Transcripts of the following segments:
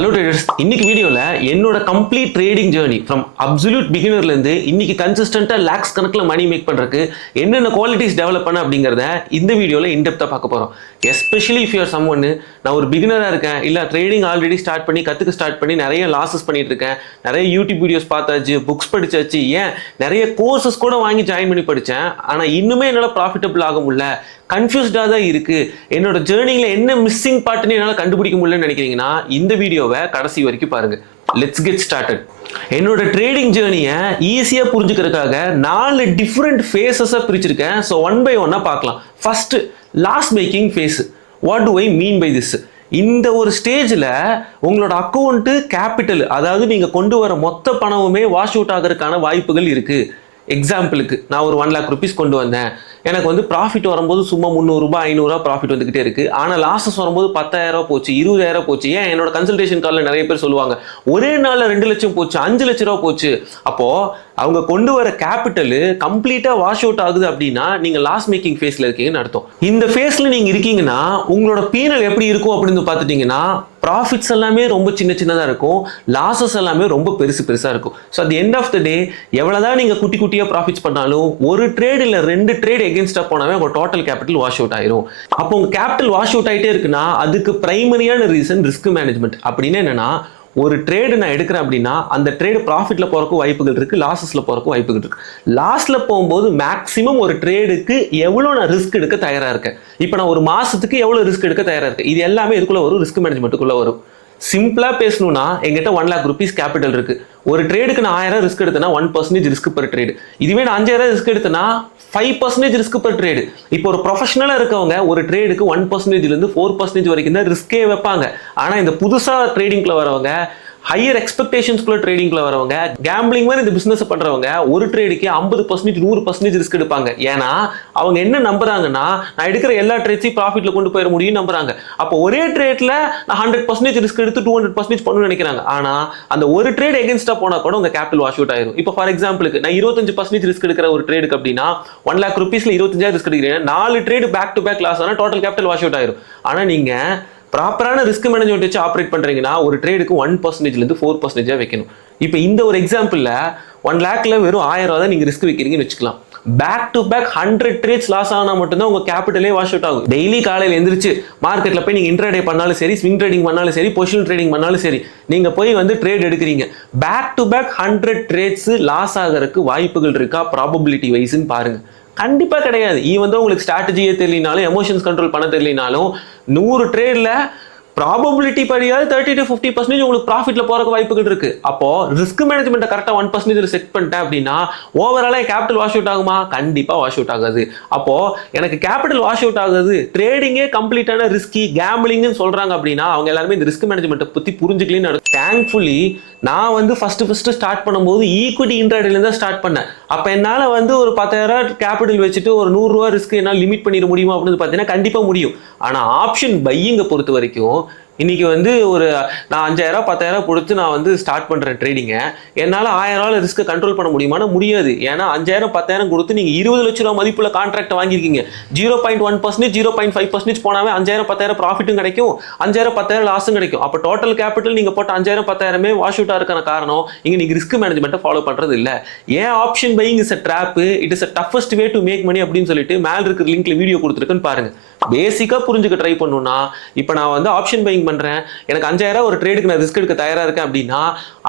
Hello traders, இன்னைக்கு வீடியோல என்னோட complete trading journey from absolute பிகினர்ல இருந்து இன்னைக்கு கன்சிஸ்டன்ட்டா லேக்ஸ் கணக்கில் மணி மேக் பண்றதுக்கு என்னென்ன குவாலிட்டிஸ் டெவலப் பண்ண அப்படிங்கிறத இந்த வீடியோல இன்டெப்தா பார்க்க போறோம். எஸ்பெஷலி இஃப் யூஆர் சம் ஒன்னு நான் ஒரு பிகினரா இருக்கேன், இல்ல ட்ரேடிங் ஆல்ரெடி ஸ்டார்ட் பண்ணி நிறைய லாசஸ் பண்ணிட்டு இருக்கேன், நிறைய யூடியூப் வீடியோஸ் பார்த்தாச்சு, புக்ஸ் படிச்சாச்சு, ஏன் நிறைய கோர்சஸ் கூட வாங்கி ஜாயின் பண்ணி படிச்சேன், ஆனா இன்னுமே என்னால ப்ராஃபிட்டபிள் ஆக முடியல, கன்ஃபியூஸ்டா தான் இருக்கு, என்னோட ஜேர்னில என்ன மிஸ்ஸிங் பார்ட்னு என்னால கண்டுபிடிக்க முடியலன்னு நினைக்கிறீங்கன்னா இந்த வீடியோவை கடைசி வரைக்கும் பாருங்க. Let's get started. என்னோட ட்ரேடிங் ஜேர்னியை ஈஸியா புரிஞ்சுக்கிறதுக்காக 4 டிஃப்ரெண்ட் ஃபேஸஸா பிரிச்சிருக்கேன். ஸோ ஒன் பை ஒன்னா பார்க்கலாம். First, loss making phase. What do I mean by this? இந்த ஒரு ஸ்டேஜில் உங்களோட அக்கௌண்ட்டு கேபிட்டல், அதாவது நீங்கள் கொண்டு வர மொத்த பணமுமே வாஷ் அவுட் ஆகிறதுக்கான வாய்ப்புகள் இருக்குது. எக்ஸாம்பிளுக்கு நான் ஒரு 1 lakh rupees கொண்டு வந்தேன், எனக்கு வந்து ப்ராஃபிட் வரும்போது சும்மா 300 ரூபாய் 500 ரூபாய் ப்ராஃபிட் வந்துகிட்டே இருக்கு, ஆனால் லாஸஸ் வரும்போது 10,000 போச்சு, 20,000 போச்சு. ஏன் என்னோட கன்சல்டேஷன் காலில் நிறைய பேர் சொல்லுவாங்க ஒரே நாளில் 2 லட்சம் போச்சு, 5 லட்ச ரூபா போச்சு. அப்போ அவங்க கொண்டு வர கேபிட்டல் கம்ப்ளீட்டா வாஷ் அவுட் ஆகுது அப்படின்னா நீங்க லாஸ் மேக்கிங் ஃபேஸ்ல இருக்கீங்கன்னு அர்த்தம். இந்த ஃபேஸ்ல நீங்க இருக்கீங்கன்னா உங்களோட பீனல் எப்படி இருக்கும் அப்படின்னு பார்த்துட்டீங்கன்னா ப்ராஃபிட்ஸ் எல்லாமே ரொம்ப சின்னதா இருக்கும், லாசஸ் எல்லாமே ரொம்ப பெருசா இருக்கும். So at end of the day எவ்வளவுதான் நீங்க குட்டி குட்டியா ப்ராஃபிட்ஸ் பண்ணாலும் ஒரு ட்ரேட் இல்ல 2 ட்ரேட் எகென்ஸ்டா போனாவே உங்க டோட்டல் கேபிட்டல் வாஷ் அவுட் ஆயிரும். அப்போ உங்க கேபிட்டல் வாஷ் அவுட் ஆயிட்டே இருக்குன்னா அதுக்கு பிரைமரியான ரீசன் ரிஸ்க் மேனேஜ்மெண்ட். அப்படின்னு என்னன்னா, ஒரு ட்ரேடு நான் எடுக்கிறேன் அப்படின்னா அந்த ட்ரேடு ப்ராஃபிட்ல போறக்கும் வாய்ப்புகள் இருக்கு, லாசஸ்ல போறக்கும் வாய்ப்புகள் இருக்கு. லாஸ்ட்ல போகும்போது மேக்ஸிமம் ஒரு ட்ரேடுக்கு எவ்வளவு நான் ரிஸ்க் எடுக்க தயாரா இருக்கேன், இப்போ நான் ஒரு மாசத்துக்கு எவ்வளவு ரிஸ்க் எடுக்க தயாரா இருக்கேன், இது எல்லாமே இதுக்குள்ள வரும், ரிஸ்க் மேனேஜ்மெண்ட்டுக்குள்ள வரும். சிம்பிளா பேசணும்னா எங்கிட்ட 1 lakh rupees கேபிட்டல் இருக்கு, ஒரு ட்ரேடுக்கு நான் 1000 ரிஸ்க் எடுத்தேன்னா 1% ரிஸ்க் பெர் ட்ரேடு. இதுவே நான் 5000 ரிஸ்க் எடுத்தேன்னா 5% ரிஸ்க் பெர் ட்ரேடு. இப்போ ஒரு ப்ரொஃபஷனலா இருக்கவங்க ஒரு ட்ரேடுக்கு 1%ல இருந்து 4% வரைக்கும் தான் ரிஸ்கே வைப்பாங்க. ஆனா இந்த புதுசா ட்ரேடிங்ல வரவங்க, ஹையர் எக்ஸ்பெக்டேஷன்ஸ்குள்ள ட்ரேடிங்ல வரவங்க, கேம்பிளிங் மாதிரி இந்த பிசினஸ் பண்றவங்க ஒரு ட்ரேடுக்கு 50% 100% ரிஸ்க் எடுப்பாங்க. ஏன்னா அவங்க என்ன நம்புறாங்கன்னா நான் எடுக்கிற எல்லா ட்ரேட்ஸையும் ப்ராஃபிட்ல கொண்டு போயிட முடியும் நம்புறாங்க. அப்போ ஒரே ட்ரேட்ல நான் 100% ரிஸ்க் எடுத்து 200% பண்ணணும்னு நினைக்கிறாங்க. ஆனா அந்த ஒரு ட்ரேட் எகென்ஸ்டா போனா கூட உங்க கேபிட்டல் வாஷ் அவுட் ஆயிரும். இப்போ ஃபார் எக்ஸாம்பிளுக்கு நான் 25% ரிஸ்க் எடுக்கிற ஒரு ட்ரேடுக்கு அப்படின்னா 1 lakh rupeesல 25,000 ரிஸ்க் எடுக்கிறேன், 4 trade back to back loss ஆனா டோட்டல் கேபிட்டல் வாஷ் அவுட் ஆயிரும். ஆனா நீங்க ப்ராப்பரான ரிஸ்க் மேனேஜ்மெண்ட் வச்சு ஆப்ரேட் பண்றீங்கன்னா ஒரு ட்ரேடுக்கு 1%ல இருந்து 4% வைக்கணும். இப்போ இந்த ஒரு எக்ஸாம்பிள்ல 1 lakhல வெறும் 1000 ரூபாய் தான் நீங்க ரிஸ்க் வைக்கிறீங்கன்னு வச்சுக்கலாம். Back to back 100 trades loss ஆனா மட்டும்தான் உங்க கேபிட்டலே வாஷ் அவுட் ஆகும். டெய்லி காலையில் எந்திரிச்சு மார்க்கெட்ல போய் நீங்க இன்ட்ராடே பண்ணாலும் சரி, ஸ்விங் ட்ரேடிங் பண்ணாலும் சரி, பொசிஷனல் ட்ரேடிங் பண்ணாலும் சரி, நீங்க போய் வந்து ட்ரேட் எடுக்கிறீங்க, back to back 100 trades loss ஆகிறதுக்கு வாய்ப்புகள் இருக்கா ப்ராபபிலிட்டி வைஸ்ன்னு பாருங்க. கண்டிப்பா கிடையாது. ஈவன் தான் உங்களுக்கு ஸ்ட்ராட்டஜியே தெரியலனாலும், எமோஷன்ஸ் கண்ட்ரோல் பண்ண தெரியலனாலும் 100 ட்ரேட்ல ப்ராபபிலிட்டி படியாவது 30 to 50% உங்களுக்கு ப்ராஃபிட்ல போறதுக்கு வாய்ப்புகள் இருக்கு. அப்போ ரிஸ்க் மேனேஜ்மெண்ட் கரெக்டா 1% செட் பண்ணிட்டேன் அப்படின்னா ஓவராலா கேபிட்டல் வாஷ் அவுட் ஆகுமா? கண்டிப்பா வாஷ் அவுட் ஆகாது. அப்போ எனக்கு கேபிட்டல் வாஷ் அவுட் ஆகுது, ட்ரேடிங்கே கம்ப்ளீட்டான ரிஸ்கி கேம்பிளிங்னு சொல்றாங்க அப்படின்னா அவங்க எல்லாருமே இந்த ரிஸ்க் மேனேஜ்மெண்ட் பத்தி புரிஞ்சுக்கலன்னு. தேங்க்ஃபுல்லி நான் வந்து ஃபர்ஸ்ட் ஸ்டார்ட் பண்ணும்போது ஈக்விட்டி இன்ட்ராடேல இருந்து ஸ்டார்ட் பண்ணேன். அப்ப என்னால வந்து ஒரு 10,000 கேபிட்டல் வச்சுட்டு ஒரு 100 ரூபாய் ரிஸ்க் என்னால் லிமிட் பண்ணிட முடியுமா அப்படின்னு பார்த்தீங்கன்னா கண்டிப்பா முடியும். ஆனா ஆப்ஷன் பையிங்கை பொறுத்த வரைக்கும் இன்னைக்கு வந்து ஒரு நான் 5,000 10,000 கொடுத்து நான் வந்து ஸ்டார்ட் பண்றேன் ட்ரேடிங்க, என்னால 1000 ரூபாய் ரிஸ்க் கண்ட்ரோல் பண்ண முடியுமானா முடியாது. ஏன்னா 5,000 10,000 கொடுத்து நீங்க 20 லட்ச ரூபாய் மதிப்புள்ள கான்ட்ராக்ட் வாங்கியிருக்கீங்க. 0.1% 0.5% போனாவே 5,000 10,000 ப்ராஃபிட்டும் கிடைக்கும், 5,000 10,000 லாஸும் கிடைக்கும். அப்போ டோட்டல் கேபிட்டல் நீங்க போட்ட 5,000 10,000 வாஷ் அவுட் ஆகிறதுக்கான காரணம் இங்க நீங்க ரிஸ்க் மேனேஜ்மெண்ட் ஃபாலோ பண்றது இல்ல. ஏன் option buying is a trap, it is a toughest way to make money அப்படின்னு சொல்லிட்டு மேல இருக்கிற லிங்க்ல வீடியோ கொடுத்துருக்குன்னு பாருங்க. பேசிக்கா புரிஞ்சுக்க ட்ரை பண்ணணும்னா இப்போ நான் வந்து ஆப்ஷன் பையிங் பண்றேன், எனக்கு 5,000 ஒரு ட்ரேடுக்கு நான் ரிஸ்க் எடுக்க தயாரா இருக்கேன் அப்படின்னா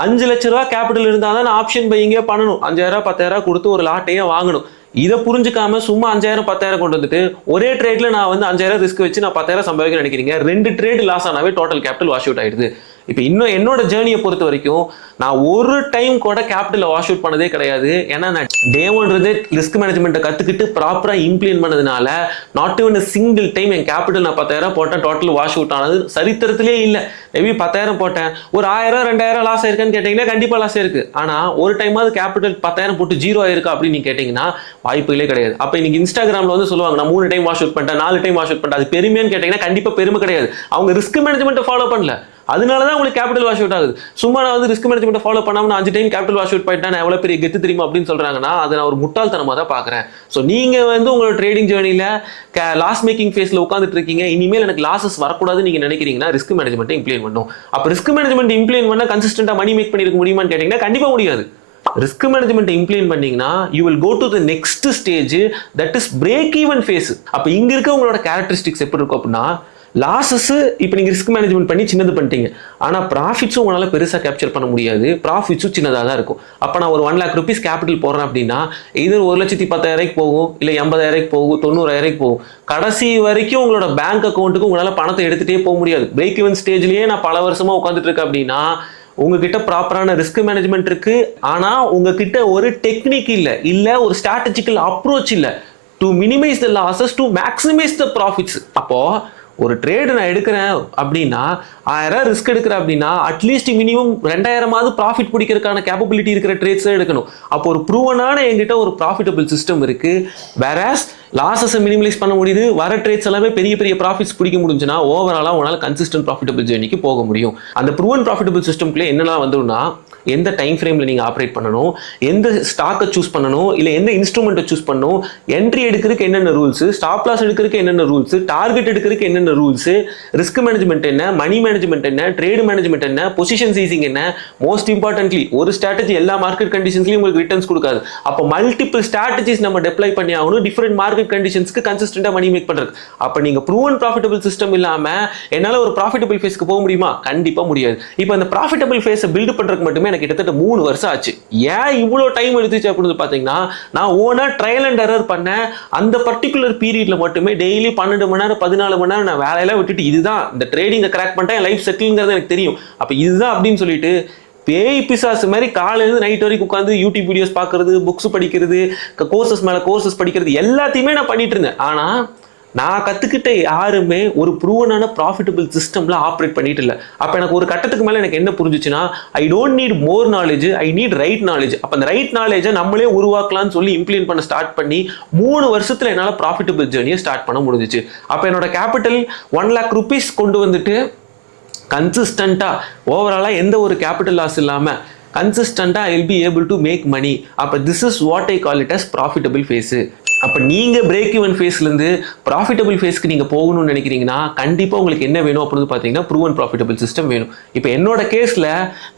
5 லட்ச ரூபாய் கேபிட்டல் இருந்தால் தான் நான் ஆப்ஷன் பையிங்கே பண்ணணும். 5,000 10,000 கொடுத்து ஒரு லாட்டையே வாங்கணும். இதை புரிஞ்சுக்காம சும்மா 5,000 10,000 கொண்டு வந்துட்டு ஒரே ட்ரேட்ல நான் வந்து 5,000 ரிஸ்க் வச்சு நான் 10,000 சம்பாதிக்க நினைக்கிறீங்க, 2 ட்ரேட் லாஸ் ஆனாவே டோட்டல் கேபிட்டல் வாஷ் அவுட் ஆயிடுது. இப்போ இன்னும் என்னோட ஜேர்னியை பொறுத்த வரைக்கும் நான் ஒரு டைம் கூட கேபிட்டல் வாஷ் அவுட் பண்ணதே கிடையாது. ஏன்னா நான் டே ஒன்றது ரிஸ்க் மேனேஜ்மெண்ட்டை கற்றுக்கிட்டு ப்ராப்பராக இம்ப்ளிமெண்ட் பண்ணதுனால not even single time N capital நான் 10,000 போட்டேன் டோட்டல் வாஷ் அவுட் ஆனது சரித்திரத்திலே இல்லை. மேபி 10,000 போட்டேன், ஒரு 1000 2000 லாஸ் ஆயிருக்கான்னு கேட்டீங்கன்னா கண்டிப்பாக லாஸ் ஆயிருக்கு. ஆனால் ஒரு டைமாவது கேபிட்டல் 10,000 போட்டு 0 ஆயிருக்கா அப்படின்னு நீங்க கேட்டீங்கன்னா வாய்ப்புகளே கிடையாது. அப்போ இன்னைக்கு இன்ஸ்டாகிராமில் வந்து சொல்லுவாங்க நான் 3 டைம் வாஷ் அவுட் பண்ணிட்டேன் 4 டைம் வாஷ் அவுட் பண்ணிட்டேன், அது பெருமையான்னு கேட்டீங்கன்னா கண்டிப்பாக பெருமை கிடையாது. அவங்க ரிஸ்க் மேனேஜ்மெண்ட்டை ஃபாலோ பண்ணல, அதனால தான் உங்களுக்கு கேபிட்டல் வாஷ் அவுட் ஆகுது. சும்மா நான் வந்து ரிஸ்க் மேனேஜ்மெண்ட் ஃபாலோ பண்ணாம 5 டைம் கேபிட்டல் வாஷ் அவுட் பண்ணிட்டேன், நான் எவ்வளவு பெரிய கெத்து தெரியுமா அப்படின்னு சொல்றாங்கன்னா அதை நான் ஒரு முட்டாள்தனமா தான் பாக்குறேன். ஸோ நீங்க வந்து உங்களோட ட்ரேடிங் ஜேர்னில லாஸ் மேக்கிங் ஃபேஸ்ல உட்காந்துட்டு இருக்கீங்க, இனிமேல் எனக்கு லாசஸ் வரக்கூடாதுன்னு நீங்க நினைக்கிறீங்கன்னா ரிஸ்க் மேனேஜ்மெண்ட் இம்ப்ளிமெண்ட் பண்ணும். அப்ப ரிஸ்க் மேனேஜ்மெண்ட் இம்ப்ளிமெண்ட் பண்ணா கன்சிஸ்டன்டா மணி மேக் பண்ணிருக்க முடியுமான்னு கேட்டீங்கன்னா கண்டிப்பா முடியாது. ரிஸ்க் மேனேஜ்மெண்ட் இம்ப்ளிமெண்ட் பண்ணீங்கன்னா you will go to the next stage, that is break even phase. அப்ப இங்க இருக்க உங்களோட கேரக்டரிஸ்டிக்ஸ் எப்படி இருக்கும் அப்படின்னா, லாசஸ் இப்போ நீங்க ரிஸ்க் மேனேஜ்மெண்ட் பண்ணி சின்னது பண்ணிட்டீங்க, ஆனா ப்ராஃபிட்ஸும் உங்களால பெருசா கேப்சர் பண்ண முடியாது, ப்ராஃபிட்ஸும் சின்னதாக தான் இருக்கும். அப்ப நான் ஒரு 1 lakh rupees கேபிட்டல் போடுறேன் அப்படின்னா இது 1,10,000 போகும், இல்ல 80,000 போகும், 90,000 போகும். கடைசி வரைக்கும் உங்களோட பேங்க் அக்கௌண்ட்டுக்கு உங்களால பணத்தை எடுத்துட்டே போக முடியாது. பிரேக் ஈவன் ஸ்டேஜ்லயே நான் பல வருஷமா உட்காந்துட்டு இருக்கேன் அப்படின்னா உங்ககிட்ட ப்ராப்பரான ரிஸ்க் மேனேஜ்மெண்ட் இருக்கு, ஆனா உங்ககிட்ட ஒரு டெக்னிக் இல்ல ஒரு ஸ்ட்ராட்டஜிக்கல் அப்ரோச் இல்ல to minimise the losses to maximise the profits. அப்போ ஒரு ட்ரேடு நான் எடுக்கிறேன் அப்படின்னா 1000 ரிஸ்க் எடுக்கிறேன் அப்படின்னா அட்லீஸ்ட் மினிமம் 2000 ப்ராஃபிட் பிடிக்கிறதுக்கான கேப்பபிலிட்டி இருக்கிற ட்ரேட்ஸ் எடுக்கணும். அப்போ ஒரு ப்ரூவனான என்கிட்ட ஒரு ப்ராஃபிட்டபிள் சிஸ்டம் இருக்கு. வேறஸ் லாசஸை மினிமலைஸ் பண்ண முடியுது, வர ட்ரேட்ஸ் எல்லாமே பெரிய பெரிய ப்ராஃபிட்ஸ் பிடிக்க முடிஞ்சுன்னா ஓவராலாக உங்களால் கன்சிஸ்டன்ட் ப்ராஃபிட்டபிள் ஜேர்னிக்கு போக முடியும். அந்த ப்ரூவன் ப்ராஃபிட்டபிள் சிஸ்டம்குள்ளே என்னெல்லாம் வந்துடும்னா, எந்த டைம் ஃப்ரேமில் நீங்கள் ஆப்ரேட் பண்ணணும், எந்த ஸ்டாக்கை சூஸ் பண்ணணும், இல்லை எந்த இன்ஸ்ட்ருமெண்ட்டை சூஸ் பண்ணணும், என்ட்ரி எடுக்கிறதுக்கு என்னென்ன ரூல்ஸ், ஸ்டாப் லாஸ் எடுக்கிறதுக்கு என்னென்ன ரூல்ஸ், டார்கெட் எடுக்கிறதுக்கு என்னென்ன ரூல்ஸ், ரிஸ்க் மேனேஜ்மெண்ட் என்ன, மணி மேனேஜ்மெண்ட் என்ன, ட்ரேட் மேனேஜ்மெண்ட் என்ன, பொசிஷன் சீசிங் என்ன, மோஸ்ட் இம்பார்ட்டன்ட்லி ஒரு ஸ்ட்ராட்டஜி எல்லா மார்க்கெட் கண்டிஷன்ஸ்லையும் உங்களுக்கு ரிட்டர்ன்ஸ் கொடுக்காது. அப்போ மல்டிபிள் ஸ்ட்ராட்டஜிஸ் நம்ம டெப்ளை பண்ணி ஆகணும் டிஃபரெண்ட் மார்க்கெட் கண்டிஷன்ஸ்க்கு கன்சிஸ்டன்ட்டாக மணி மேக் பண்ணுறது. அப்போ நீங்கள் ப்ரூவன் ப்ராஃபிட்டபிள் சிஸ்டம் இல்லாமல் என்னால் ஒரு ப்ராஃபிட்டபிள் ஃபேஸ்க்கு போக முடியுமா? கண்டிப்பாக முடியாது. இப்போ அந்த ப்ராஃபிட்டபிள் ஃபேஸை பில்ட் பண்ணுறதுக்கு மட்டுமே எனக்கு கிட்டத்தட்ட 3 வருஷம் ஆச்சு. ஏன் இவ்வளோ டைம் எடுத்துச்சு அப்படின்னு பார்த்தீங்கன்னா, நான் ஓனா ட்ரையல் அண்ட் எரர் பண்ணேன். அந்த பர்டிகுலர் பீரியட்ல மட்டுமே டெய்லி 12 மணி நேரம் 14 மணி நேரம் நான் வேலையெல்லாம் விட்டுட்டு இதுதான் இந்த ட்ரேடிங்கை கிராக் பண்ணிட்டேன், லைஃப் செட்டில்ங்கிறது எனக்கு தெரியும், அப்போ இதுதான் அப்படின்னு சொல்லிட்டு பேய் பிசாசு மாதிரி காலையிலேருந்து நைட் வரைக்கும் உட்காந்து யூடியூப் வீடியோஸ் பார்க்கறது, புக்ஸ் படிக்கிறது, கோர்சஸ் மேலே கோர்சஸ் படிக்கிறது எல்லாத்தையுமே நான் பண்ணிட்டு இருந்தேன். ஆனால் நான் கற்றுக்கிட்ட யாருமே ஒரு ப்ரூவனான ப்ராஃபிட்டபிள் சிஸ்டமில் ஆப்ரேட் பண்ணிட்டு இல்லை. அப்போ எனக்கு ஒரு கட்டத்துக்கு மேலே எனக்கு என்ன புரிஞ்சிச்சுன்னா, I don't need more knowledge, I need right knowledge. அப்போ அந்த ரைட் நாலேஜை நம்மளே உருவாக்கலாம்னு சொல்லி இம்ப்ளிமெண்ட் பண்ண ஸ்டார்ட் பண்ணி 3 வருஷத்தில் என்னால் ப்ராஃபிட்டபிள் ஜேர்னியை ஸ்டார்ட் பண்ண முடிஞ்சிச்சு. அப்போ என்னோட கேபிட்டல் 1 lakh rupees கொண்டு வந்துட்டு கன்சிஸ்டண்ட்டாக ஓவராலாக எந்த ஒரு கேபிட்டல் லாஸ் இல்லாமல் கன்சிஸ்டண்ட்டாக I will be able to make money. அப்போ this is what I call it as profitable phase. அப்போ நீங்கள் பிரேக் ஈவன் ஃபேஸ்லேருந்து ப்ராஃபிட்டபிள் ஃபேஸ்க்கு நீங்கள் போகணும்னு நினைக்கிறீங்கன்னா கண்டிப்பாக உங்களுக்கு என்ன வேணும் அப்படின்னு பார்த்தீங்கன்னா ப்ரூவன் ப்ராஃபிட்டபிள் சிஸ்டம் வேணும். இப்போ என்னோட கேஸில்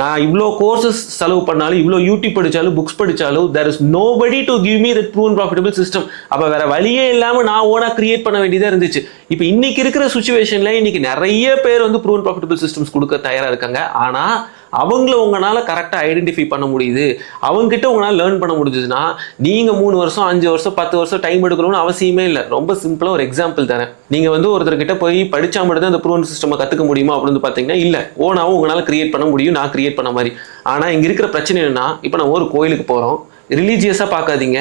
நான் இவ்வளோ கோர்சஸ் செலவு பண்ணாலும், இவ்வளோ யூடியூப் படித்தாலும், புக்ஸ் படித்தாலும், there is nobody to give me that proven profitable system. அப்போ வேற வழியே இல்லாமல் நான் ஓனாக கிரியேட் பண்ண வேண்டியதாக இருந்துச்சு. இப்போ இன்னைக்கு இருக்கிற சுச்சுவேஷனில் இன்னைக்கு நிறைய பேர் வந்து ப்ரூவன் ப்ராஃபிட்டபிள் சிஸ்டம்ஸ் கொடுக்க தயாராக இருக்காங்க. ஆனால் அவங்கள உங்களால் கரெக்டாக ஐடென்டிஃபை பண்ண முடியுது, அவங்ககிட்ட உங்களால் லேர்ன் பண்ண முடிஞ்சதுன்னா நீங்கள் 3 வருஷம் 5 வருஷம் 10 வருஷம் டைம் எடுக்கணும்னு அவசியமே இல்லை. ரொம்ப சிம்பிளாக ஒரு எக்ஸாம்பிள் தரேன். நீங்கள் வந்து ஒருத்தர்கிட்ட போய் படித்தா மட்டும் தான் அந்த ப்ரூவன் சிஸ்டமை கற்றுக்க முடியுமா அப்படின்னு பார்த்தீங்கன்னா இல்லை, ஓனாவும் உங்களால் கிரியேட் பண்ண முடியும், நான் கிரியேட் பண்ண மாதிரி. ஆனால் இங்கே இருக்கிற பிரச்சனை என்னன்னா, இப்போ நான் ஒரு கோயிலுக்கு போகிறோம், ரிலீஜியஸாக பார்க்காதீங்க,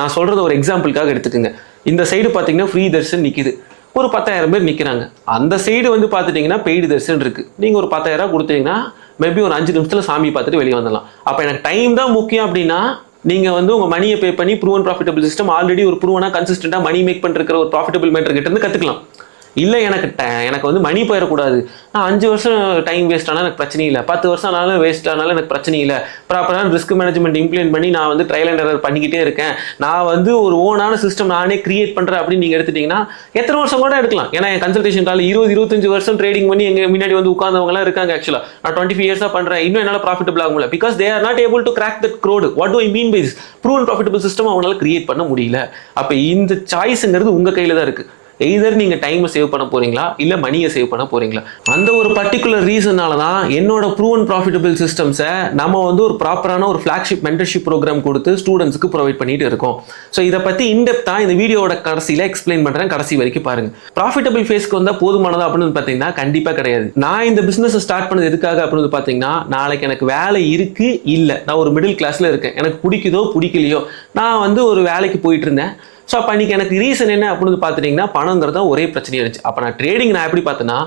நான் சொல்கிறது ஒரு எக்ஸாம்பிளுக்காக எடுத்துக்கோங்க. இந்த சைடு பார்த்தீங்கன்னா ஃப்ரீ தர்ஷன் நிற்கிது, ஒரு 10,000 பேர் நிற்கிறாங்க. அந்த சைடு வந்து பார்த்துட்டிங்கன்னா பெய்டு தர்ஷன் இருக்குது. நீங்கள் ஒரு 10,000 கொடுத்தீங்கன்னா மேபி ஒரு 5 நிமிஷத்தில் சாமி பார்த்துட்டு வெளியே வந்துடலாம். அப்போ எனக்கு டைம் தான் முக்கியம் அப்படின்னா நீங்கள் வந்து உங்கள் மணியை பே பண்ணி ப்ரூவன் ப்ராஃபிட்டபிள் சிஸ்டம் ஆல்ரெடி ஒரு ப்ரூவனாக கன்சிஸ்டண்ட்டாக மணி மேக் பண்ணுற ஒரு ப்ராஃபிட்டபிள் மேட்டர் கிட்ட இருந்து கற்றுக்கலாம். இல்லை எனக்கு வந்து மணி போயிடக்கூடாது, நான் 5 வருஷம் டைம் வேஸ்ட் ஆனால் எனக்கு பிரச்சனை இல்லை, 10 வருஷம் ஆனாலும் வேஸ்ட் ஆனாலும் எனக்கு பிரச்சனை இல்லை, ப்ராப்பரான ரிஸ்க் மேனேஜ்மெண்ட் இம்ப்ளிமெண்ட் பண்ணி நான் வந்து ட்ரையல் அண்ட் எரர் பண்ணிக்கிட்டே இருக்கேன், நான் வந்து ஒரு ஓனான சிஸ்டம் நானே கிரியேட் பண்ணுறேன் அப்படின்னு நீங்கள் எடுத்துட்டீங்கன்னா எத்தனை வருஷம் கூட எடுக்கலாம். ஏன்னா என் கன்சல்டேஷன் கால 20-25 வருஷம் ட்ரேடிங் பண்ணி எங்கள் முன்னாடி வந்து உட்கார்ந்தவங்களாம் இருக்காங்க. ஆக்சுவலாக நான் 25 இயர்ஸாக பண்ணுறேன், இன்னும் என்னால் ப்ராஃபிட்டபிள் ஆக முடியல. Because they are not able to crack that code. What do I mean by this? Proven profitable system அவங்களால கிரியேட் பண்ண முடியல. அப்போ இந்த சாய்ஸுங்கிறது உங்கள் கையில் தான் இருக்குது. எய்தர் நீங்கள் டைமை சேவ் பண்ண போகிறீங்களா இல்லை மணியை சேவ் பண்ண போகிறீங்களா. அந்த ஒரு பர்டிகுலர் ரீசனால தான் என்னோட ப்ரூவன் ப்ராஃபிட்டபிள் சிஸ்டம்ஸை நம்ம வந்து ஒரு ப்ராப்பரான ஒரு ஃப்ளாக்ஷிப் மென்டர்ஷிப் ப்ரோக்ராம் கொடுத்து ஸ்டூடெண்ட்ஸ்க்கு ப்ரொவைட் பண்ணிட்டு இருக்கோம். ஸோ இதை பற்றி இன்டெப்த்தாக இந்த வீடியோட கடைசியில் எக்ஸ்பிளைன் பண்ணுறேன், கடைசி வரைக்கும் பாருங்கள். ப்ராஃபிட்டபிள் ஃபேஸ்க்கு வந்தால் போதுமானதா அப்படின்னு பார்த்தீங்கன்னா கண்டிப்பாக கிடையாது. நான் இந்த பிஸ்னஸை ஸ்டார்ட் பண்ணது எதுக்காக அப்படின்னு பார்த்தீங்கன்னா, நாளைக்கு எனக்கு வேலை இருக்குது இல்லை, நான் ஒரு மிடில் கிளாஸில் இருக்கேன், எனக்கு பிடிக்குதோ பிடிக்கலையோ நான் வந்து ஒரு வேலைக்கு போயிட்டு இருந்தேன். ஸோ அப்போ அன்றைக்கி எனக்கு ரீசன் என்ன அப்படின்னு பார்த்துட்டிங்கன்னா பணங்கிறது தான் ஒரே பிரச்சனையாக இருந்துச்சு. அப்போ நான் ட்ரேடிங் நான் எப்படி பார்த்தேன்னா,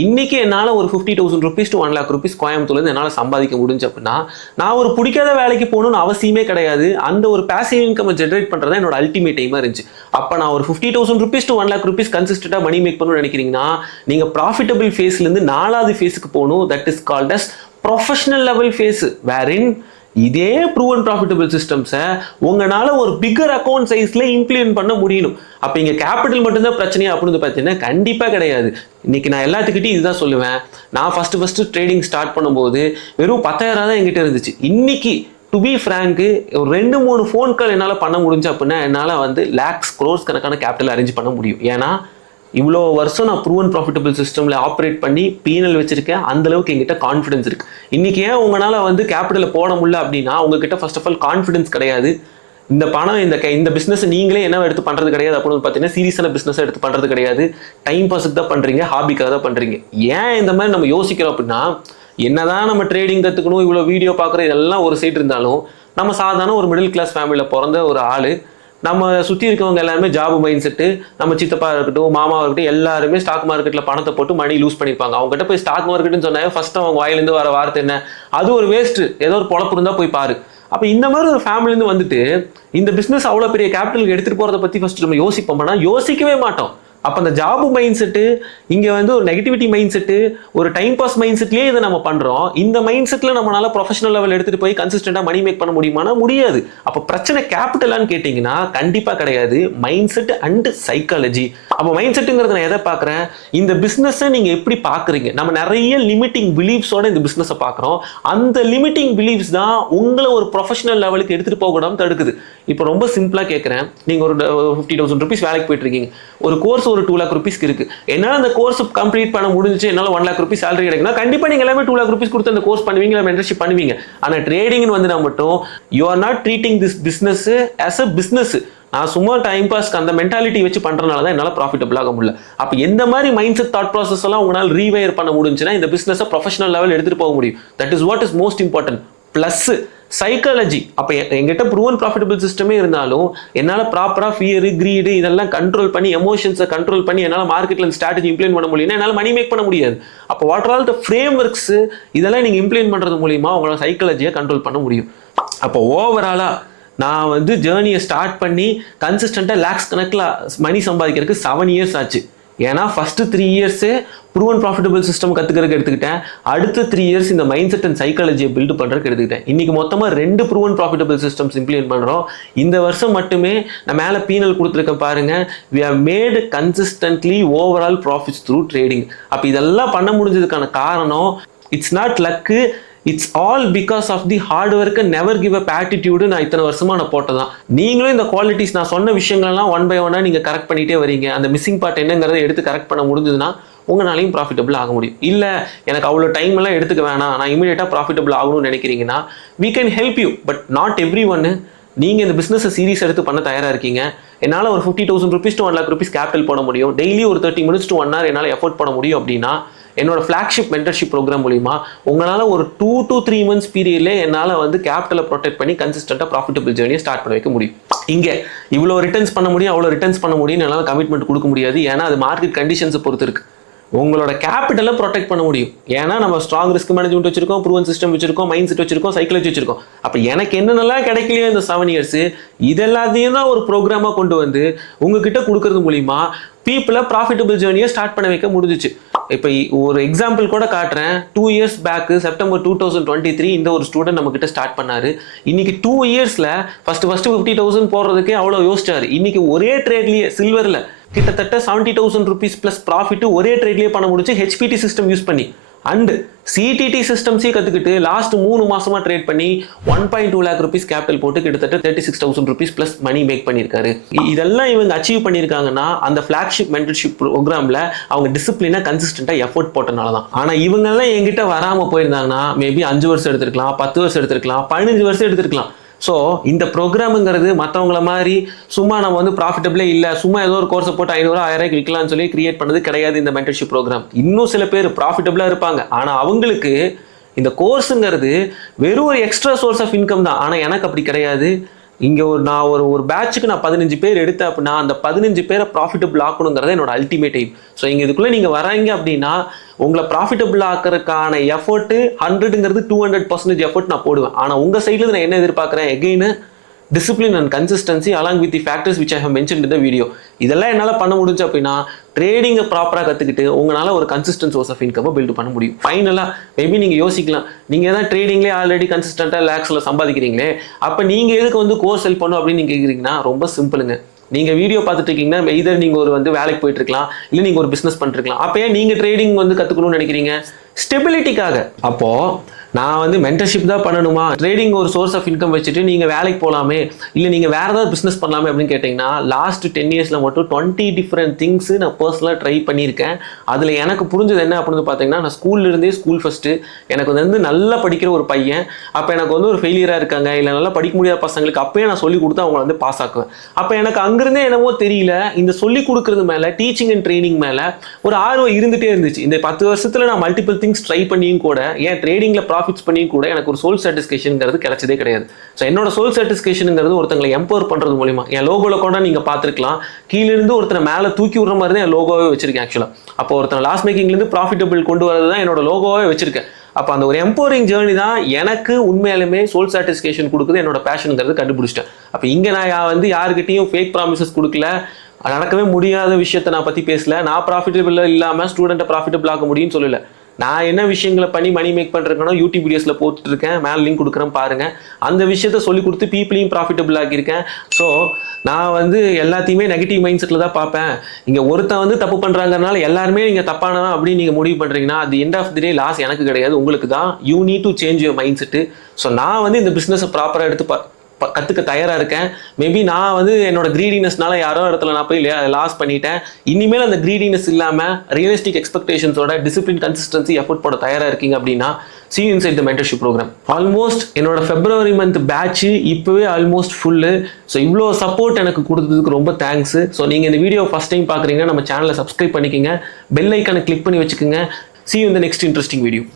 இன்னைக்கு என்னால் ஒரு 50,000 rupees to 1 lakh rupees கோயம்புத்தூர்லேருந்து என்னால் சம்பாதிக்க முடிஞ்சு அப்படின்னா நான் ஒரு பிடிக்காத வேலைக்கு போகணும்னு அவசியமே கிடையாது. அந்த ஒரு பேசிவ் இன்கம் ஜென்ரேட் பண்ணுறது என்னோட அல்டிமேட் எய்மாக இருந்துச்சு. அப்போ நான் ஒரு 50,000 rupees to 1 lakh rupees கன்சிஸ்டண்டாக மணி மேக் பண்ணணும்னு நினைக்கிறீங்கன்னா நீங்கள் ப்ராஃபிட்டபிள் ஃபேஸ்லேருந்து 4வது ஃபேஸுக்கு போகணும். That is called as professional level phase, wherein இதே ப்ரூவன் ப்ராஃபிட்டபிள் சிஸ்டம்ஸை உங்களால் ஒரு பிக்கர் அக்கௌண்ட் சைஸில் இம்ப்ளிமெண்ட் பண்ண முடியணும். அப்போ இங்கே கேபிட்டல் மட்டும்தான் பிரச்சனையா அப்படின்னு பார்த்தீங்கன்னா கண்டிப்பாக கிடையாது. இன்னைக்கு நான் எல்லாத்துக்கிட்டையும் இதுதான் சொல்லுவேன். நான் ஃபஸ்ட்டு ட்ரேடிங் ஸ்டார்ட் பண்ணும்போது வெறும் 10,000 தான் என்கிட்ட இருந்துச்சு. இன்னைக்கு டு பி ஃப்ராங்கு ஒரு 2-3 ஃபோன் கால் என்னால் பண்ண முடிஞ்சு அப்படின்னா என்னால் வந்து லேக்ஸ் க்ரோர்ஸ் கணக்கான கேபிட்டல் அரேஞ்ச் பண்ண முடியும். ஏன்னா இவ்வளோ வருஷம் நான் ப்ரூவன் ப்ராஃபிட்டபிள் சிஸ்டமில் ஆப்ரேட் பண்ணி பீனல் வச்சிருக்கேன். அந்தளவுக்கு எங்கிட்ட கான்ஃபிடன்ஸ் இருக்குது. இன்றைக்கி ஏன் உங்களால் வந்து கேபிட்டலை போட முடியல அப்படின்னா உங்ககிட்ட ஃபர்ஸ்ட் ஆஃப் ஆல் கான்ஃபிடன்ஸ் கிடையாது. இந்த பணம் இந்த பிஸ்னஸ் நீங்களே என்ன எடுத்து பண்ணுறது கிடையாது அப்படின்னு பார்த்தீங்கன்னா சீரியஸான பிஸ்னஸை எடுத்து பண்ணுறது கிடையாது. டைம் பாஸுக்கு தான் பண்ணுறீங்க, ஹாபிக்காக தான் பண்ணுறீங்க. ஏன் இந்த மாதிரி நம்ம யோசிக்கிறோம் அப்படின்னா என்னதான் நம்ம ட்ரேடிங் கற்றுக்கணும், இவ்வளோ வீடியோ பார்க்குறது இதெல்லாம் ஒரு சைடு இருந்தாலும் நம்ம சாதாரண ஒரு மிடில் கிளாஸ் ஃபேமிலியில் பிறந்த ஒரு ஆள், நம்ம சுற்றி இருக்கவங்க எல்லாருமே ஜாப் மைண்ட் செட்டு, நம்ம சித்தப்பா இருக்கட்டும் மாமா இருக்கட்டும் எல்லாருமே ஸ்டாக் மார்க்கெட்டில் பணத்தை போட்டு மணி லூஸ் பண்ணியிருப்பாங்க. அவங்ககிட்ட போய் ஸ்டாக் மார்க்கெட்டுன்னு சொன்னாங்க ஃபர்ஸ்ட் அவங்க வாயிலேருந்து வர வார்த்தை என்ன, அது ஒரு வேஸ்ட்டு, ஏதோ ஒரு பொழப்பு இருந்தால் போய் பாரு. அப்போ இந்த மாதிரி ஒரு ஃபேமிலிருந்து வந்துட்டு இந்த பிஸ்னஸ் அவ்வளோ பெரிய கேபிட்டலுக்கு எடுத்துகிட்டு போகிறத பற்றி ஃபர்ஸ்ட் நம்ம யோசிப்போம்னா யோசிக்கவே மாட்டோம். அப்போ அந்த ஜாப் மைண்ட் செட்டு இங்கே வந்து ஒரு நெகட்டிவிட்டி மைண்ட் செட்டு, ஒரு டைம் பாஸ் மைண்ட் செட்லேயே இதை நம்ம பண்ணுறோம். இந்த மைண்ட் செட்டில் நம்மளால ப்ரொஃபஷனல் லெவல் எடுத்துகிட்டு போய் கன்சிஸ்டண்டாக மணி மேக் பண்ண முடியுமானா முடியாது. அப்போ பிரச்சனை கேபிட்டலான்னு கேட்டிங்கன்னா கண்டிப்பாக கிடையாது, மைண்ட் செட் அண்ட் சைக்காலஜி. அப்போ மைண்ட் செட்டுங்கிறத நான் எதை பார்க்குறேன், இந்த பிஸ்னஸை நீங்கள் எப்படி பார்க்குறீங்க. நம்ம நிறைய லிமிட்டிங் பிலீஃப்ஸோட இந்த பிஸ்னஸை பார்க்குறோம். அந்த லிமிட்டிங் பிலீஃப்ஸ் தான் உங்களை ஒரு ப்ரொஃபஷனல் லெவலுக்கு எடுத்துகிட்டு போகக்கூடாமல் தடுக்குது. இப்போ ரொம்ப சிம்பிளாக கேட்குறேன், நீங்கள் ஒரு 50,000 rupees வேலைக்கு போயிட்டு இருக்கீங்க, ஒரு கோர்ஸ் ஒரு 2 lakh rupees இருக்கு. என்னால் அந்த கோர்ஸ் கம்ப்ளீட் பண்ண முடிஞ்சிச்சு, என்னால் 1 lakh rupees salary கிடைக்குன்னா கண்டிப்பாக நீங்கள் எல்லாமே 2 lakh rupees கொடுத்து அந்த கோர்ஸ் பண்ணுவீங்க, மென்டர்ஷிப் பண்ணுவீங்க. ஆனால் ட்ரேடிங்னு வந்து நான் மட்டும் you are not treating this business as a business. நான் சும்மா டைம் பாஸ்க்கு அந்த மென்டாலிட்டி வச்சு பண்ணுறதுனால தான் என்னால் ப்ராஃபிட்டபிள் ஆக முடியல. அப்போ எந்த மாதிரி மைண்ட் செட் தாட் ப்ராசஸ் எல்லாம் உங்களால் ரீவயர் பண்ண முடிஞ்சுன்னா இந்த பிஸ்னஸை ப்ரொஃபஷனல் லெவல் எடுத்துகிட்டு போக முடியும். That is what is most important. Plus psychology. அப்போ எங்கிட்ட ப்ரூவன் ப்ராஃபிட்டபிள் சிஸ்டமே இருந்தாலும் என்னால் ப்ராப்பராக ஃபியர் கிரீடு இதெல்லாம் கண்ட்ரோல் பண்ணி எமோஷன்ஸை கண்ட்ரோல் பண்ணி என்னால் மார்க்கெட்டில் ஸ்ட்ராட்டஜி இம்ப்ளிமெண்ட் பண்ண முடியும்னா என்னால் மணி மேக் பண்ண முடியாது. அப்போ what all the frame works இதெல்லாம் நீங்கள் இம்ப்ளிமெண்ட் பண்ணுறது மூலிமா உங்களோட சைக்காலஜியை கண்ட்ரோல் பண்ண முடியும். அப்போ ஓவராலாக நான் வந்து ஜேர்னியை ஸ்டார்ட் பண்ணி கன்சிஸ்டண்ட்டாக லேக்ஸ் கணக்கில் மணி சம்பாதிக்கிறதுக்கு 7 years ஆச்சு. ஏன்னா first 3 years proven profitable system கற்றுக்கிறதுக்கு எடுத்துக்கிட்டேன். அடுத்த 3 years இந்த மைண்ட் செட் அண்ட் சைக்காலஜியை பில்டு பண்ணுறதுக்கு எடுத்துக்கிட்டேன். இன்னைக்கு மொத்தமாக 2 ப்ரூவன் ப்ராஃபிட்டபிள் சிஸ்டம்ஸ் இம்ப்ளிமெண்ட் பண்ணுறோம். இந்த வருஷம் மட்டுமே நான் மேலே பீனல் கொடுத்துருக்கேன் பாருங்க, we have made consistently overall profits through trading. அப்போ இதெல்லாம் பண்ண முடிஞ்சதுக்கான காரணம் it's not luck, it's all because of the hard work and never give up attitude. நான் இத்தனை வருஷமா நான் போட்டதான். நீங்களும் இந்த குவாலிட்டிஸ் நான் சொன்ன விஷயங்கள்லாம் 1 by 1 நீங்கள் கரெக்ட் பண்ணிகிட்டே வரீங்க. அந்த மிஸ்ஸிங் பார்ட் என்னங்கிறத எடுத்து கரெக்ட் பண்ண முடிஞ்சதுன்னா உங்களாலையும் ப்ராஃபிட்டபிள் ஆக முடியும். இல்லை எனக்கு அவ்வளோ டைம் எல்லாம் எடுத்துக்க வேணாம், நான் இமீடியட்டாக ப்ராஃபிட்டபிள் ஆகணும்னு நினைக்கிறீங்கன்னா we can help you, but not every one. நீங்கள் இந்த பிஸ்னஸை சீரியஸ் எடுத்து பண்ண தயாராக இருக்கீங்க. என்னால் ஒரு 50,000 rupees to 1 lakh rupees capital போட முடியும், டெய்லி ஒரு 30 minutes to 1 hour என்னால் எஃபோர்ட் பண்ண முடியும் அப்படின்னா என்னோட ஃப்ளாக்ஷிப் மென்டர்ஷிப் ப்ரோக்ராம் மூலிமா உங்களால் ஒரு 2 to 3 months பீரியட்ல என்னால் வந்து கேபிட்டலை ப்ரொடெக்ட் பண்ணி கன்சிஸ்டண்டாக ப்ராஃபிட்டபிள் ஜேர்னியை ஸ்டார்ட் பண்ண வைக்க முடியும். இங்கே இவ்வளோ ரிட்டர்ன்ஸ் பண்ண முடியும் அவ்வளோ ரிட்டர்ன்ஸ் பண்ண முடியும் என்னால் கமிட்மெண்ட் கொடுக்க முடியாது. ஏன்னா அது மார்க்கெட் கண்டிஷன்ஸை பொறுத்து இருக்கு. உங்களோட கேபிட்டலை ப்ரொடெக்ட் பண்ண முடியும். ஏன்னா நம்ம ஸ்ட்ராங் ரிஸ்க் மேனேஜ்மெண்ட் வச்சிருக்கோம், ப்ரூவன் சிஸ்டம் வச்சிருக்கோம், மைண்ட் செட் வச்சிருக்கோம், சைக்காலஜி வச்சிருக்கோம். அப்போ எனக்கு என்னென்னலாம் கிடைக்கலையோ இந்த 7 years இதெல்லாத்தையும் தான் ஒரு ப்ரோக்ராமாக கொண்டு வந்து உங்ககிட்ட கொடுக்கறது மூலிமா பீப்புளை ப்ராஃபிட்டபிள் ஜேர்னியை ஸ்டார்ட் பண்ண வைக்க முடிஞ்சிச்சு. இப்போ ஒரு எக்ஸாம்பிள் கூட காட்டுறேன். 2 years பேக்கு செப்டம்பர் 2023 இந்த ஒரு ஸ்டூடெண்ட் நம்ம கிட்ட ஸ்டார்ட் பண்ணாரு. இன்னைக்கு 2 yearsல ஃபர்ஸ்ட் 50,000 போடுறதுக்கே அவ்வளோ யோசிச்சாரு. இன்னைக்கு ஒரே ட்ரேட்லயே சில்வர்ல கிட்டத்தட்ட 70,000 rupees ப்ளஸ் ப்ராஃபிட் ஒரே ட்ரேட்லயே பண்ண முடிச்சு ஹெச்பிடி சிஸ்டம் யூஸ் பண்ணி. அண்ட் சிடிடி சிஸ்டம்ஸே கற்றுக்கிட்டு லாஸ்ட் 3 மாசமா ட்ரேட் பண்ணி 1.2 lakh rupees கேபிட்டல் போட்டு கிட்டத்தட்ட 36,000 rupees ப்ளஸ் மணி மேக் பண்ணியிருக்காரு. இதெல்லாம் இவங்க அச்சீவ் பண்ணியிருக்காங்கன்னா அந்த ஃபிளாக்ஷிப் மென்டர்ஷிப் ப்ரோக்ராமில் அவங்க டிசிப்ளினாக கன்சிஸ்டண்டாக எஃபோர்ட் போட்டனால தான். ஆனால் இவங்கெல்லாம் என்கிட்ட வராமல் போயிருந்தாங்கன்னா மேபி 5 வருஷம் எடுத்திருக்கலாம், 10 வருஷம் எடுத்திருக்கலாம், 15 வருஷம் எடுத்திருக்கலாம். ஸோ இந்த ப்ரோக்ராமுங்கிறது மற்றவங்கள மாதிரி சும்மா நம்ம வந்து ப்ராஃபிட்டபிளே இல்லை, சும்மா ஏதோ ஒரு கோர்ஸை போட்டு 500 1000 விற்கலாம்னு சொல்லி கிரியேட் பண்ணது கிடையாது. இந்த மென்டர்ஷிப் ப்ரோக்ராம் இன்னும் சில பேர் ப்ராஃபிட்டபிளாக இருப்பாங்க. ஆனால் அவங்களுக்கு இந்த கோர்ஸுங்கிறது வெறும் ஒரு எக்ஸ்ட்ரா சோர்ஸ் ஆஃப் இன்கம் தான். ஆனால் எனக்கு அப்படி கிடையாது. இங்கே நான் ஒரு பேட்சுக்கு நான் 15 பேர் எடுத்தேன் அப்படின்னா அந்த 15 பேரை ப்ராஃபிட்டபிள் ஆக்கணுங்கிறத என்னோட அல்டிமேட் எய்ம். ஸோ இங்கே இதுக்குள்ளே நீங்கள் வராங்க அப்படின்னா உங்களை ப்ராஃபிட்டபிள் ஆக்கிறதுக்கான எஃபர்ட்டு 100ங்கிறது 200% எஃபர்ட் நான் போடுவேன். ஆனால் உங்கள் சைடில் நான் என்ன எதிர்பார்க்குறேன், again discipline and consistency along with the factors which I have mention in the video. இதெல்லாம் என்னால் பண்ண முடிஞ்சு அப்படின்னா ட்ரேடிங்கை ப்ராப்பராக கற்றுக்கிட்டு உங்களால் ஒரு கன்சிஸ்டன்ட் சோர்ஸ் ஆஃப் இன்கமை பில்ட் பண்ண முடியும். ஃபைனலாக மேபி நீங்கள் யோசிக்கலாம், நீங்கள் தான் ட்ரேடிங்லேயே ஆல்ரெடி கன்சிஸ்டண்ட்டாக லேக்ஸில் சம்பாதிக்கிறீங்களே, அப்போ நீங்கள் எதுக்கு வந்து கோர்ஸ் செல் பண்ணும் அப்படின்னு நீங்கள் கேட்குறீங்கன்னா ரொம்ப சிம்பிளுங்க. நீங்கள் வீடியோ பார்த்துட்டு இருக்கீங்கன்னா இதர் நீங்கள் ஒரு வேலைக்கு போயிட்டு இருக்கலாம், இல்லை நீங்கள் ஒரு பிஸ்னஸ் பண்ணிருக்கலாம். அப்போ ஏன் நீங்கள் ட்ரேடிங் கற்றுக்கணும்னு நினைக்கிறீங்க? ஸ்டெபிலிட்டிக்காக. அப்போது நான் மென்டர்ஷிப் தான் பண்ணணுமா, ட்ரேடிங் ஒரு சோர்ஸ் ஆஃப் இன்கம் வச்சுட்டு நீங்கள் வேலைக்கு போகலாமே, இல்லை நீங்கள் வேறு ஏதாவது பிஸ்னஸ் பண்ணலாமே அப்படின்னு கேட்டிங்கன்னா லாஸ்ட் 10 இயர்ஸில் மட்டும் 20 டிஃப்ரெண்ட் திங்ஸு நான் பர்சனலாக ட்ரை பண்ணியிருக்கேன். அதில் எனக்கு புரிஞ்சது என்ன அப்படின்னு பார்த்தீங்கன்னா, நான் ஸ்கூல்லேருந்தே ஸ்கூல் ஃபஸ்ட்டு எனக்கு நல்லா படிக்கிற ஒரு பையன். அப்போ எனக்கு ஒரு ஃபெயிலியராக இருக்காங்க, இல்லை நல்லா படிக்க முடியாத பசங்களுக்கு அப்போயே நான் சொல்லிக் கொடுத்து அவங்கள பாஸ் ஆக்குவேன். அப்போ எனக்கு அங்கேருந்தே என்னவோ தெரியல, இந்த சொல்லிக் கொடுக்குறது மேலே, டீச்சிங் அண்ட் ட்ரைனிங் மேலே ஒரு ஆர்வம் இருந்துகிட்டே இருந்துச்சு. இந்த 10 வருஷத்தில் நான் மல்டிபிள் திங்ஸ் ட்ரை பண்ணியும் கூட, ஏன் ட்ரேடிங்கில் ப்ராஃபிட்ஸ் பண்ணியும் கூட எனக்கு ஒரு சோல் சாட்டிஸ்ஃபேக்ஷன்ங்கிறது கிடைச்சதே கிடையாது. ஸோ என்னோட சோல் சாட்டிஸ்ஃபேக்ஷனுங்கிறது ஒருத்தங்களை எம்பவர் பண்ணுறது மூலிமா. என் லோகோவில் கூட நீங்கள் பார்த்துருக்கலாம், கீழிருந்து ஒருத்தனை மேலே தூக்கி விடுற மாதிரி தான் என் லோகோவே வச்சிருக்கேன் ஆக்சுவலாக. அப்போ ஒருத்தனை லாஸ் மேக்கிங்லேருந்து ப்ராஃபிட்டபிள் கொண்டு வரது தான் என்னோட லோகோவே வச்சிருக்கேன். அப்போ அந்த ஒரு எம்பவரிங் ஜேர்னி தான் எனக்கு உண்மையாலுமே சோல் சாட்டிஸ்ஃபேக்ஷன் கொடுக்குது, என்னோட பேஷனுங்கிறது கண்டுபிடிச்சிட்டேன். அப்போ இங்கே நான் யாருக்கிட்டையும் ஃபேக் ப்ராமிசஸ் கொடுக்கல, நடக்கவே முடியாத விஷயத்தை நான் பற்றி பேசல, நான் ப்ராஃபிட்டபிள் இல்லாமல் ஸ்டூடெண்ட்டை ப்ராஃபிட்டபிள் ஆக்க முடியும்னு சொல்லலை. நான் என்ன விஷயங்களை பண்ணி மணி மேக் பண்ணுறேன்னா யூடியூப் வீடியோஸில் போட்டுட்டு இருக்கேன், மேலே லிங்க் கொடுக்குறேன் பாருங்கள். அந்த விஷயத்த சொல்லி கொடுத்து பீப்புளையும் ப்ராஃபிட்டபிள் ஆக்கியிருக்கேன். ஸோ நான் எல்லாத்தையுமே நெகட்டிவ் மைண்ட் செட்டில் தான் பார்ப்பேன். இங்கே ஒருத்தன் தப்பு பண்ணுறாங்கனால எல்லாருமே நீங்கள் தப்பானவன் அப்படின்னு நீங்கள் முடிவு பண்ணுறீங்கன்னா அது end of the day loss எனக்கு கிடையாது, உங்களுக்கு தான். You need to change your mindset. So நான் இந்த பிஸ்னஸை ப்ராப்பராக எடுத்து கற்றுக்க தயாராக இருக்கேன். மேபி நான் என்னோட க்ரீடினஸ்னால யாரோ இடத்துல நான் போய் லாஸ் பண்ணிட்டேன். இனிமேல் அந்த க்ரீடினஸ் இல்லாமல் ரியலிஸ்டிக் எக்ஸ்பெக்டேஷன்ஸோட டிசிப்ளின், கன்சிஸ்டன்சி, எஃபர்ட் போட தயாராக இருக்கீங்க அப்படின்னா see you inside the mentorship program. Almost என்னோட February month பேட்ச் இப்போவே ஆல்மோஸ்ட் ஃபுல்லு. ஸோ இவ்வளோ சப்போர்ட் எனக்கு கொடுத்ததுக்கு ரொம்ப தேங்க்ஸ். ஸோ நீங்கள் இந்த வீடியோ ஃபஸ்ட் டைம் பார்க்குறீங்கன்னா நம்ம சேனலை சப்ஸ்கிரைப் பண்ணிக்கோங்க, பெல் ஐக்கானை கிளிக் பண்ணி வச்சுக்கோங்க. see you in the next interesting video.